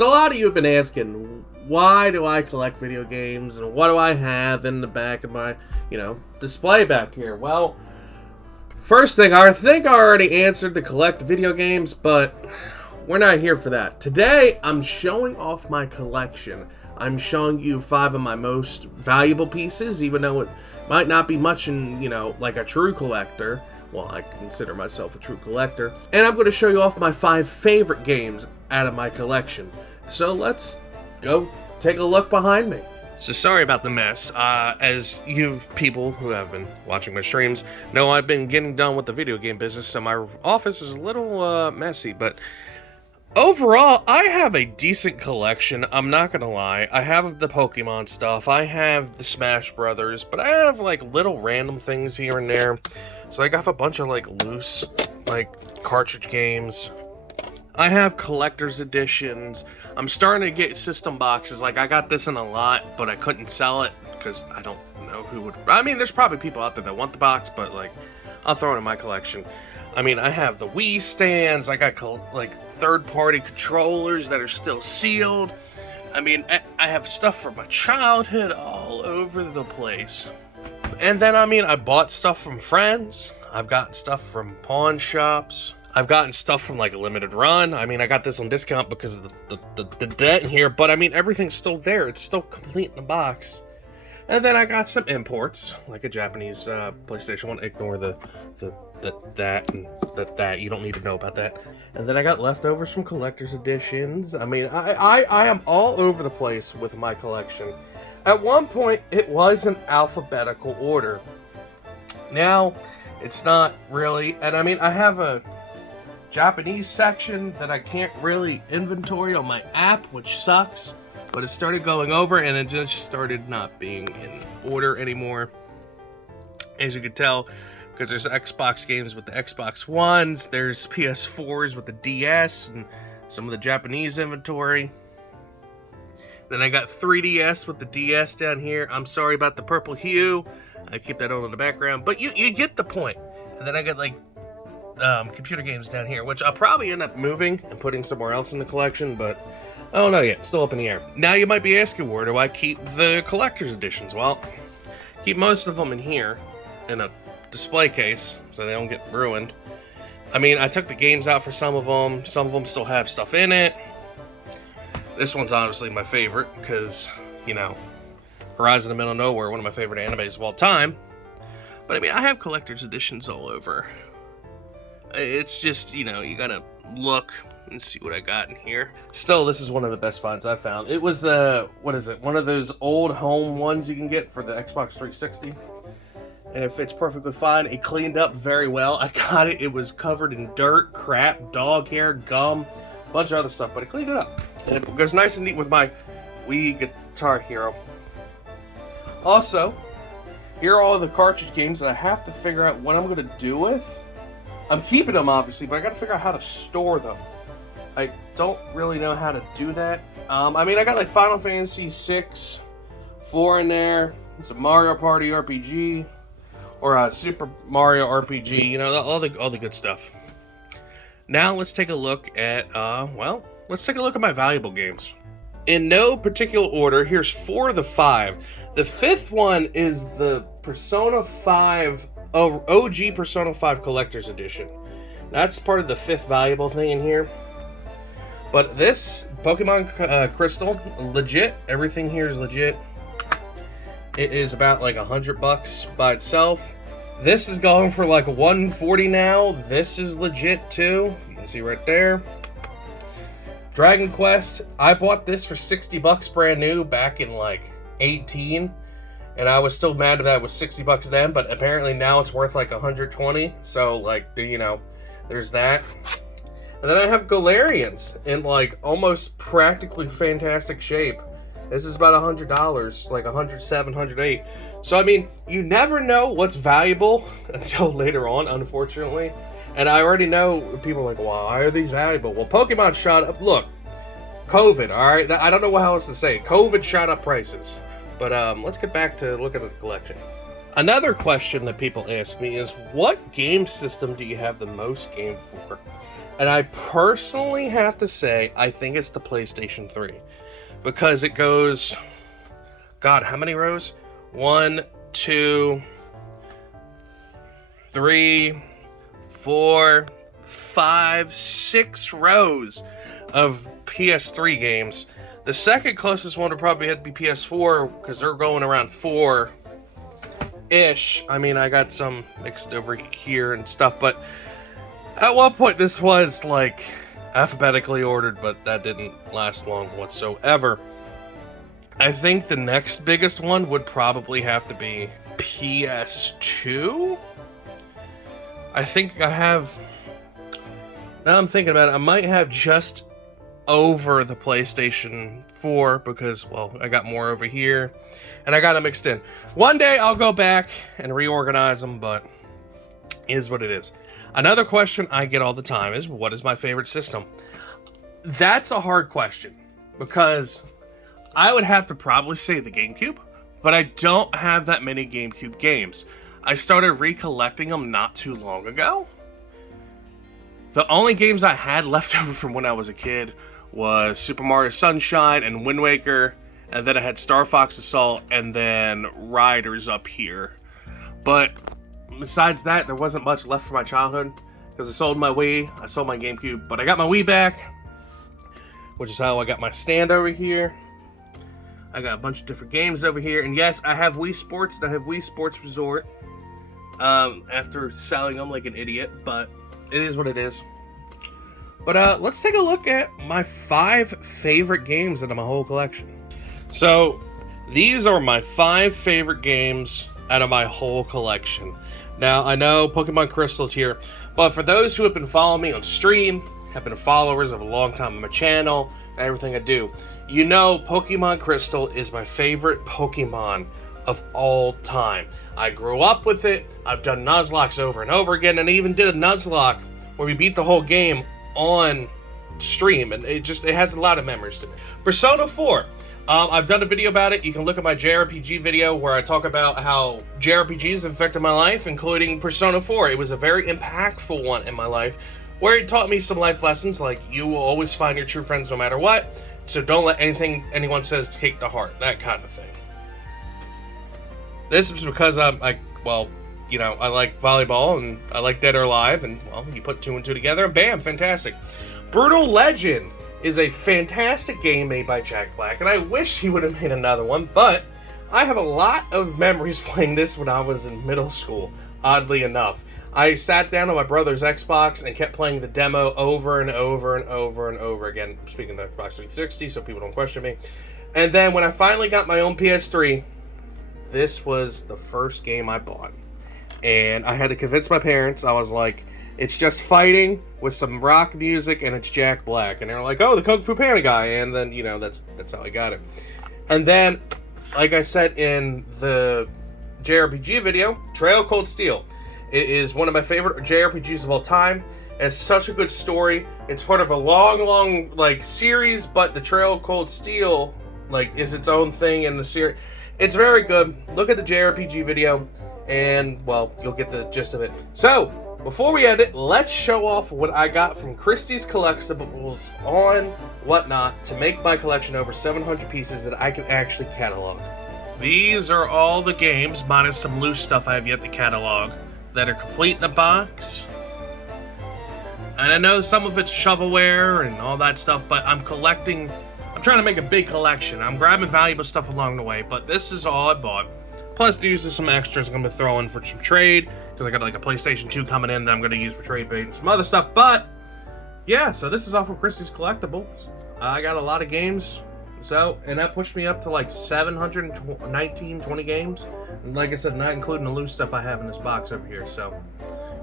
So a lot of you have been asking, why do I collect video games and what do I have in the back of my, display back here? Well, first thing, I think I already answered the collect video games, but we're not here for that. Today, I'm showing off my collection. I'm showing you 5 of my most valuable pieces, even though it might not be much in, like a true collector. Well, I consider myself a true collector. And I'm going to show you off my 5 favorite games out of my collection. So let's go take a look behind me. So sorry about the mess. As you people who have been watching my streams know, I've been getting done with the video game business, so my office is a little messy, but overall, I have a decent collection. I'm not gonna lie. I have the Pokemon stuff, I have the Smash Brothers, but I have like little random things here and there. So I got a bunch of like loose, like cartridge games. I have collector's editions. I'm starting to get system boxes. Like I got this in a lot, but I couldn't sell it because I don't know who would. I mean, there's probably people out there that want the box, but like, I'll throw it in my collection. I mean, I have the Wii stands. I got like third-party controllers that are still sealed. I mean, I have stuff from my childhood all over the place. And then, I mean, I bought stuff from friends. I've gotten stuff from pawn shops. I've gotten stuff from, like, a limited run. I mean, I got this on discount because of the debt in here. But, I mean, everything's still there. It's still complete in the box. And then I got some imports, like a Japanese PlayStation 1. Ignore that. You don't need to know about that. And then I got leftovers from collector's editions. I mean, I am all over the place with my collection. At one point, it was in alphabetical order. Now, it's not really. And I mean, I have a Japanese section that I can't really inventory on my app, which sucks. But it started going over, and it just started not being in order anymore. As you can tell, because there's Xbox games with the Xbox Ones, there's PS4s with the DS, and some of the Japanese inventory. Then I got 3DS with the DS down here. I'm sorry about the purple hue. I keep that on in the background, but you get the point. And then I got like computer games down here, which I'll probably end up moving and putting somewhere else in the collection, but I don't know yet. Still up in the air. Now you might be asking, where do I keep the collector's editions? Well, keep most of them in here in a display case so they don't get ruined. I mean, I took the games out for some of them. Some of them still have stuff in it. This one's honestly my favorite because, Horizon of Middle Nowhere, one of my favorite animes of all time. But I mean, I have collector's editions all over. It's just, you gotta look and see what I got in here. Still, this is one of the best finds I've found. It was one of those old home ones you can get for the Xbox 360. And it fits perfectly fine. It cleaned up very well. I got it. It was covered in dirt, crap, dog hair, gum, a bunch of other stuff, but it cleaned it up. And it goes nice and neat with my Wii Guitar Hero. Also, here are all the cartridge games that I have to figure out what I'm going to do with. I'm keeping them, obviously, but I got to figure out how to store them. I don't really know how to do that. I mean, I got like Final Fantasy 6, 4 in there. It's a Mario Party RPG. Or a Super Mario RPG, all the good stuff. Now let's take a look at, let's take a look at my valuable games. In no particular order, here's 4 of the 5. The 5th one is the Persona 5, OG Persona 5 Collector's Edition. That's part of the 5th valuable thing in here. But this, Pokemon Crystal, legit. Everything here is legit. It is about like $100 by itself. This is going for like $140 now. This is legit too. You can see right there. Dragon Quest. I bought this for $60 brand new back in like 18, and I was still mad that it was $60 then. But apparently now it's worth like $120. So like there's that. And then I have Galarians in like almost practically fantastic shape. This is about $100, like $107, $108. So, I mean, you never know what's valuable until later on, unfortunately. And I already know people are like, why are these valuable? Well, Pokemon shot up. Look, COVID, all right? I don't know what else to say. COVID shot up prices. But let's get back to look at the collection. Another question that people ask me is, what game system do you have the most game for? And I personally have to say, I think it's the PlayStation 3. Because it goes, God, how many rows? 1, 2, 3, 4, 5, 6 rows of PS3 games. The second closest one would probably have to be PS4, because they're going around 4-ish. I mean, I got some mixed over here and stuff, but at one point this was like alphabetically ordered, but that didn't last long whatsoever. I think the next biggest one would probably have to be PS2. I think I have, now I'm thinking about it, I might have just over the PlayStation 4 because, well, I got more over here and I got them mixed in. One day I'll go back and reorganize them, but it is what it is. Another question I get all the time is, what is my favorite system? That's a hard question because I would have to probably say the GameCube, but I don't have that many GameCube games. I started recollecting them not too long ago. The only games I had left over from when I was a kid was Super Mario Sunshine and Wind Waker, and then I had Star Fox Assault, and then Riders up here. But besides that, there wasn't much left for my childhood, because I sold my Wii, I sold my GameCube, but I got my Wii back, which is how I got my stand over here. I got a bunch of different games over here, and yes, I have Wii Sports, and I have Wii Sports Resort, after selling them like an idiot, but it is what it is. But let's take a look at my 5 favorite games out of my whole collection. So, these are my 5 favorite games out of my whole collection. Now, I know Pokemon Crystal's here, but for those who have been following me on stream, have been followers of a long time on my channel, and everything I do, you know Pokemon Crystal is my favorite Pokemon of all time. I grew up with it, I've done Nuzlocke over and over again, and I even did a Nuzlocke where we beat the whole game on stream, and it has a lot of memories to me. Persona 4. I've done a video about it. You can look at my JRPG video where I talk about how JRPGs have affected my life, including Persona 4. It was a very impactful one in my life, where it taught me some life lessons, like you will always find your true friends no matter what, so don't let anything anyone says take to heart, that kind of thing. This is because I like volleyball, and I like Dead or Alive, and, well, you put 2 and 2 together, and bam, fantastic. Brutal Legend is a fantastic game made by Jack Black, and I wish he would have made another one, but I have a lot of memories playing this when I was in middle school, oddly enough. I sat down on my brother's Xbox and kept playing the demo over and over and over and over again. I'm speaking of Xbox 360, so people don't question me. And then when I finally got my own PS3, this was the first game I bought. And I had to convince my parents. I was like, it's just fighting with some rock music, and it's Jack Black. And they were like, oh, the Kung Fu Panda guy. And then, you know, that's how I got it. And then, like I said in the JRPG video, Trail of Cold Steel. It is one of my favorite JRPGs of all time. It has such a good story. It's part of a long, like, series, but the Trail of Cold Steel, like, is its own thing in the series. It's very good. Look at the JRPG video, and, well, you'll get the gist of it. So, before we end it, let's show off what I got from Christie's Collectibles on Whatnot to make my collection over 700 pieces that I can actually catalog. These are all the games, minus some loose stuff I have yet to catalog, that are complete in the box. And I know some of it's shovelware and all that stuff, but I'm trying to make a big collection. I'm grabbing valuable stuff along the way, but this is all I bought. Plus, these are some extras I'm going to throw in for some trade, because I got like a PlayStation 2 coming in that I'm going to use for trade bait and some other stuff. But, yeah, so this is all from Christie's Collectibles. I got a lot of games, and that pushed me up to like 20 games. And like I said, not including the loose stuff I have in this box over here. So,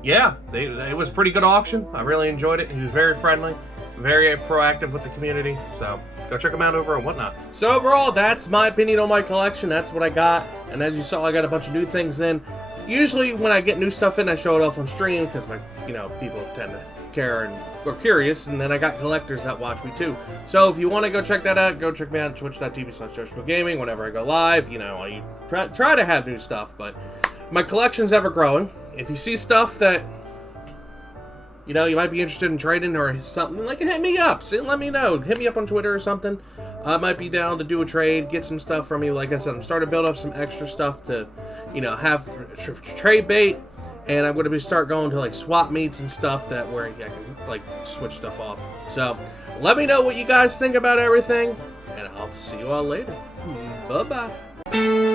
yeah, it was a pretty good auction. I really enjoyed it. He was very friendly, very proactive with the community. So, go check them out over on Whatnot. So overall, that's my opinion on my collection. That's what I got. And as you saw, I got a bunch of new things in. Usually when I get new stuff in, I show it off on stream because people tend to care and are curious. And then I got collectors that watch me too. So if you want to go check that out, go check me out at twitch.tv/JoshPoGaming. Whenever I go live, I try to have new stuff. But my collection's ever growing. If you see stuff that, you know, you might be interested in trading or something, like, hit me up. Let me know. Hit me up on Twitter or something. I might be down to do a trade, get some stuff from you. Like I said, I'm starting to build up some extra stuff to, you know, have trade bait. And I'm going to start going to, like, swap meets and stuff that where I can, like, switch stuff off. So, let me know what you guys think about everything. And I'll see you all later. Bye-bye.